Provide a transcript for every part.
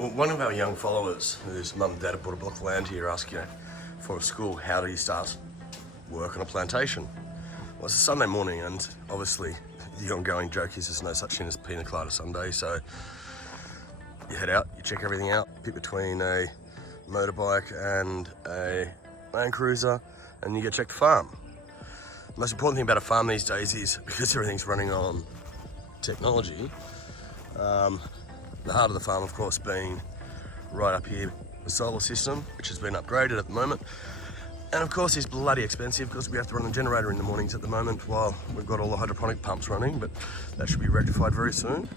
Well, one of our young followers, whose mum and dad have bought a block of land here, asked, for a school, how do you start work on a plantation? Well, it's a Sunday morning, and obviously the ongoing joke is there's no such thing as pina colada Sunday, so you head out, you check everything out, pick between a motorbike and a Land Cruiser, and you go check the farm. The most important thing about a farm these days is, because everything's running on technology, the heart of the farm, of course, being right up here, the solar system, which has been upgraded at the moment. And of course, it's bloody expensive because we have to run the generator in the mornings at the moment while we've got all the hydroponic pumps running, but that should be rectified very soon.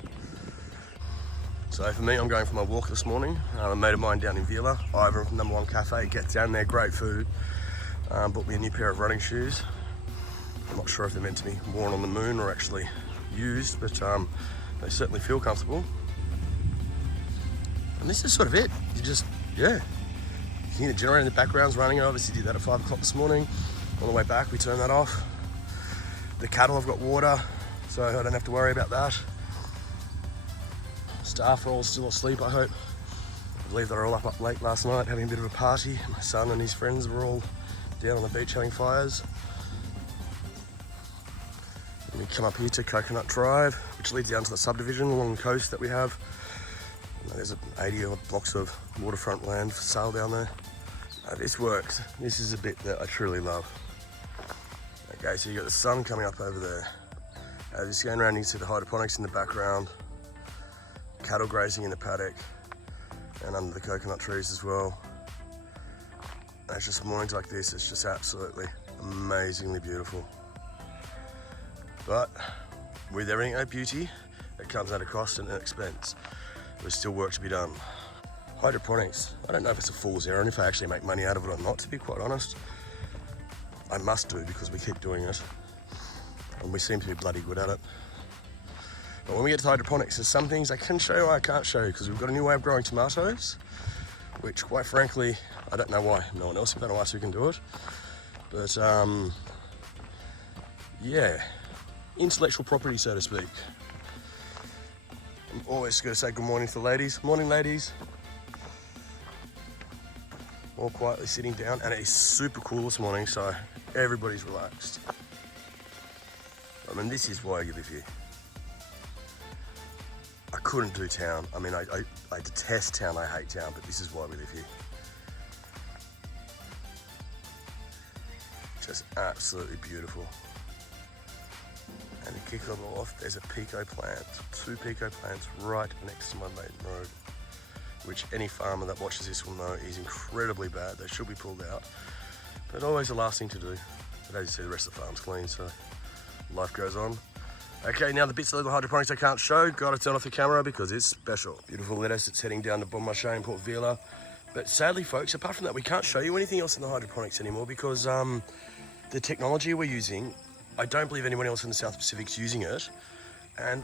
So for me, I'm going for my walk this morning. A mate of mine down in Vila, Ivor from No. 1 Cafe, gets down there, great food. Bought me a new pair of running shoes. I'm not sure if they're meant to be worn on the moon or actually used, but they certainly feel comfortable. And this is sort of it. You just, you hear the generator in the background's running. I obviously did that at 5 o'clock this morning. On the way back, we turned that off. The cattle have got water, so I don't have to worry about that. Staff are all still asleep, I hope. I believe they're all up late last night having a bit of a party. My son and his friends were all down on the beach having fires. And we come up here to Coconut Drive, which leads down to the subdivision along the coast that we have. There's 80 odd blocks of waterfront land for sale down there. This works. This is a bit that I truly love. Okay, so you got the sun coming up over there. Just going around, you can see the hydroponics in the background, cattle grazing in the paddock, and under the coconut trees as well. And it's just mornings like this, it's just absolutely amazingly beautiful. But with everything at beauty, it comes at a cost and an expense. There's still work to be done. Hydroponics, I don't know if it's a fool's errand, if I actually make money out of it or not, to be quite honest. I must do because we keep doing it. And we seem to be bloody good at it. But when we get to hydroponics, there's some things I can show you, I can't show you, because we've got a new way of growing tomatoes, which quite frankly, I don't know why no one else in Vanuatu can do it. But intellectual property, so to speak. I'm always going to say good morning to the ladies. Morning, ladies. All quietly sitting down, and it is super cool this morning, so everybody's relaxed. I mean, this is why you live here. I couldn't do town. I mean, I detest town, I hate town, but this is why we live here. Just absolutely beautiful. And to kick it off, there's a pico plant, 2 pico plants right next to my main road, which any farmer that watches this will know is incredibly bad. They should be pulled out, but always the last thing to do. But as you see, the rest of the farm's clean, so life goes on. Okay, now the bits of the hydroponics I can't show, gotta turn off the camera because it's special. Beautiful lettuce, it's heading down to Bon Marché in Port Vila. But sadly, folks, apart from that, we can't show you anything else in the hydroponics anymore because the technology we're using, I don't believe anyone else in the South Pacific's using it. And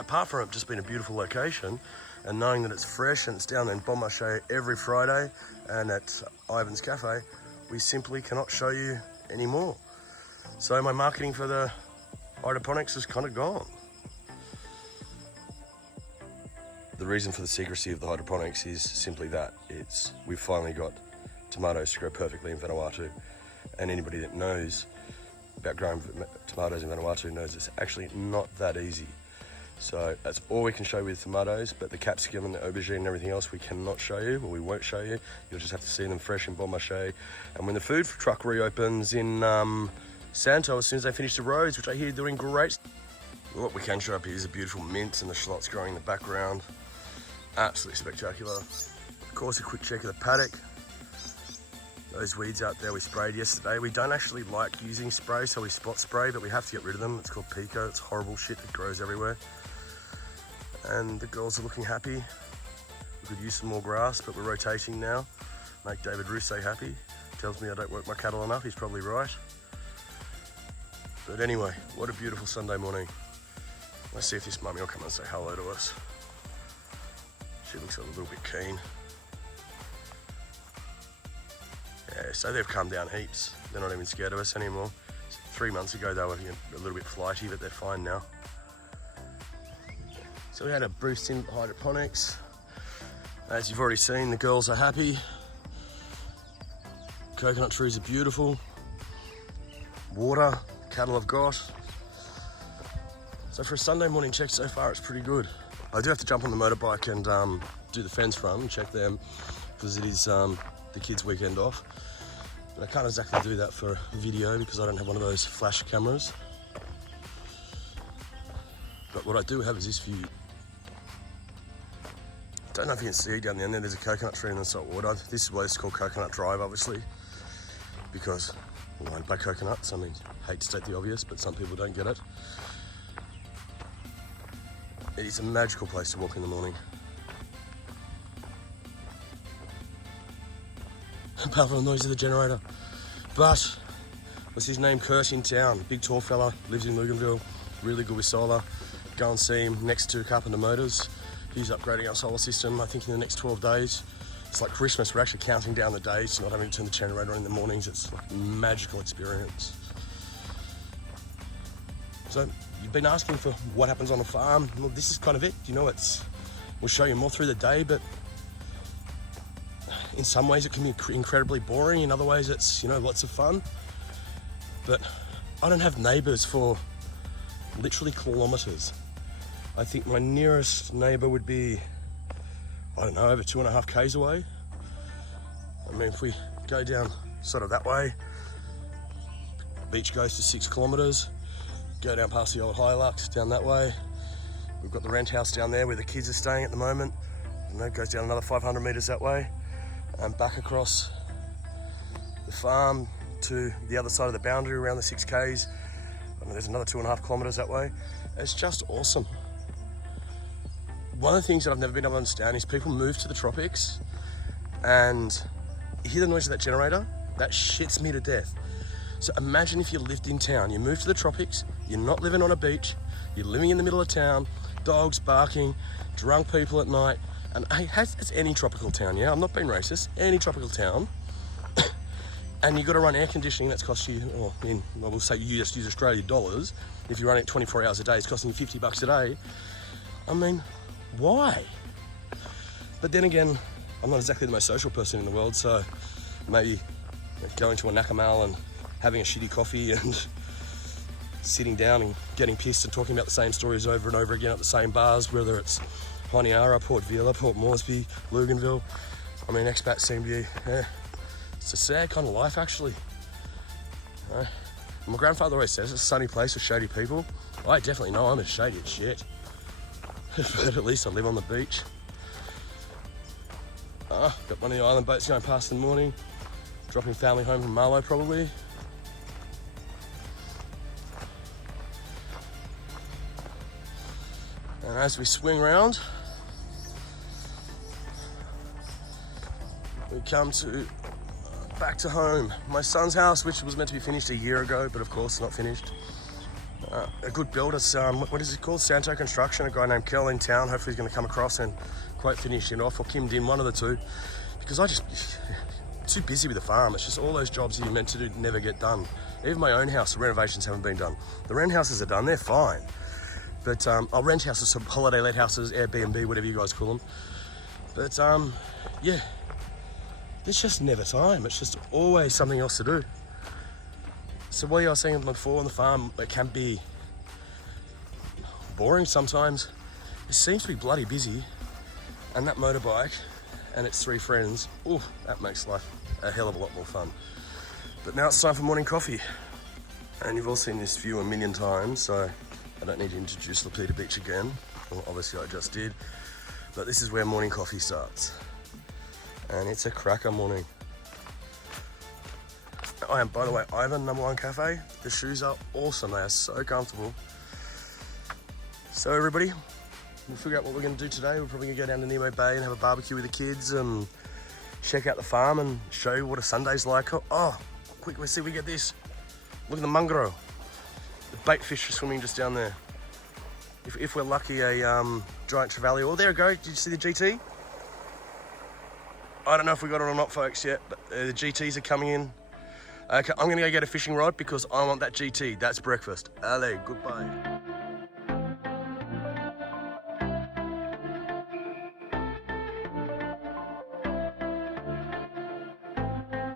apart from it just being a beautiful location and knowing that it's fresh and it's down in Bon Marché every Friday and at Ivan's Cafe, we simply cannot show you anymore. So my marketing for the hydroponics is kind of gone. The reason for the secrecy of the hydroponics is simply that. We've finally got tomatoes to grow perfectly in Vanuatu, and anybody that knows about growing tomatoes in Vanuatu knows it's actually not that easy. So that's all we can show you with tomatoes, but the capsicum and the aubergine and everything else we cannot show you, or we won't show you. You'll just have to see them fresh in Bon Marché. And when the food truck reopens in Santo, as soon as they finish the roads, which I hear doing great. What we can show up here is a beautiful mint and the shallots growing in the background. Absolutely spectacular. Of course, a quick check of the paddock. Those weeds out there we sprayed yesterday. We don't actually like using spray, so we spot spray, but we have to get rid of them. It's called pico, it's horrible shit, it grows everywhere. And the girls are looking happy. We could use some more grass, but we're rotating now. Make David Russo happy. Tells me I don't work my cattle enough, he's probably right. But anyway, what a beautiful Sunday morning. Let's see if this mummy will come and say hello to us. She looks a little bit keen. Yeah, so they've come down heaps. They're not even scared of us anymore. 3 months ago they were a little bit flighty, but they're fine now. So we had a boost in hydroponics. As you've already seen, the girls are happy. Coconut trees are beautiful. Water, cattle have got. So for a Sunday morning check so far, it's pretty good. I do have to jump on the motorbike and do the fence run and check them because it is the kids' weekend off. But I can't exactly do that for video because I don't have one of those flash cameras. But what I do have is this view. Don't know if you can see down there, there's a coconut tree in the salt water. This is why it's called Coconut Drive, obviously, because we're owned by coconuts. I mean, hate to state the obvious, but some people don't get it. It is a magical place to walk in the morning. Apart from the noise of the generator. But, what's his name? Kirsch in town. Big tall fella, lives in Luganville, really good with solar. Go and see him next to Carpenter Motors. He's upgrading our solar system, I think in the next 12 days. It's like Christmas, we're actually counting down the days, not having to turn the generator on in the mornings. It's like a magical experience. So, you've been asking for what happens on a farm. Well, this is kind of it. You know, we'll show you more through the day, but in some ways it can be incredibly boring. In other ways it's, you know, lots of fun. But I don't have neighbours for literally kilometres. I think my nearest neighbour would be, I don't know, over 2.5 k's away. I mean, if we go down sort of that way, beach goes to 6 kilometres. Go down past the old Hilux, down that way. We've got the rent house down there where the kids are staying at the moment. And that goes down another 500 metres that way. And back across the farm to the other side of the boundary around the 6 k's. I mean, there's another 2.5 kilometres that way. It's just awesome. One of the things that I've never been able to understand is people move to the tropics and you hear the noise of that generator, that shits me to death. So imagine if you lived in town, you moved to the tropics, you're not living on a beach, you're living in the middle of town, dogs barking, drunk people at night, and hey, it's any tropical town, yeah? I'm not being racist, any tropical town, and you've got to run air conditioning, that's cost you, we'll say you just use Australian dollars, if you run it 24 hours a day, it's costing you $50 a day. I mean, why? But then again, I'm not exactly the most social person in the world, so maybe going to a Nakamal and having a shitty coffee and sitting down and getting pissed and talking about the same stories over and over again at the same bars, whether it's Honiara, Port Vila, Port Moresby, Luganville. I mean, expats seem to be, it's a sad kind of life, actually. My grandfather always says it's a sunny place with shady people. I definitely know I'm as shady as shit. But at least I live on the beach. Got one of the island boats going past in the morning, dropping family home from Marlow probably. And as we swing around, we come to back to home. My son's house, which was meant to be finished a year ago, but of course not finished. A good builder, what is it called? Santo Construction, a guy named Kel in town. Hopefully he's going to come across and quite finish it off, or Kim Dim, one of the two. Because I just, too busy with the farm. It's just all those jobs that you're meant to do never get done. Even my own house, the renovations haven't been done. The rent houses are done, they're fine. But I'll rent houses, so holiday let houses, Airbnb, whatever you guys call them. But yeah, there's just never time. It's just always something else to do. So what I was saying before on the farm, it can be boring sometimes. It seems to be bloody busy. And that motorbike and its 3 friends, ooh, that makes life a hell of a lot more fun. But now it's time for morning coffee. And you've all seen this view a million times, so I don't need to introduce Lapita Beach again. Well, obviously I just did. But this is where morning coffee starts. And it's a cracker morning. I am, by the way, Ivan, #1 Cafe. The shoes are awesome, they are so comfortable. So everybody, we'll figure out what we're gonna do today. We're probably gonna go down to Nemo Bay and have a barbecue with the kids and check out the farm and show you what a Sunday's like. Oh, quick, let's see if we get this. Look at the mungro. The bait fish are swimming just down there. If we're lucky, a giant trevally. Oh, there we go, did you see the GT? I don't know if we got it or not, folks, yet, but the GTs are coming in. Okay, I'm gonna go get a fishing rod because I want that GT. That's breakfast. Allez, goodbye.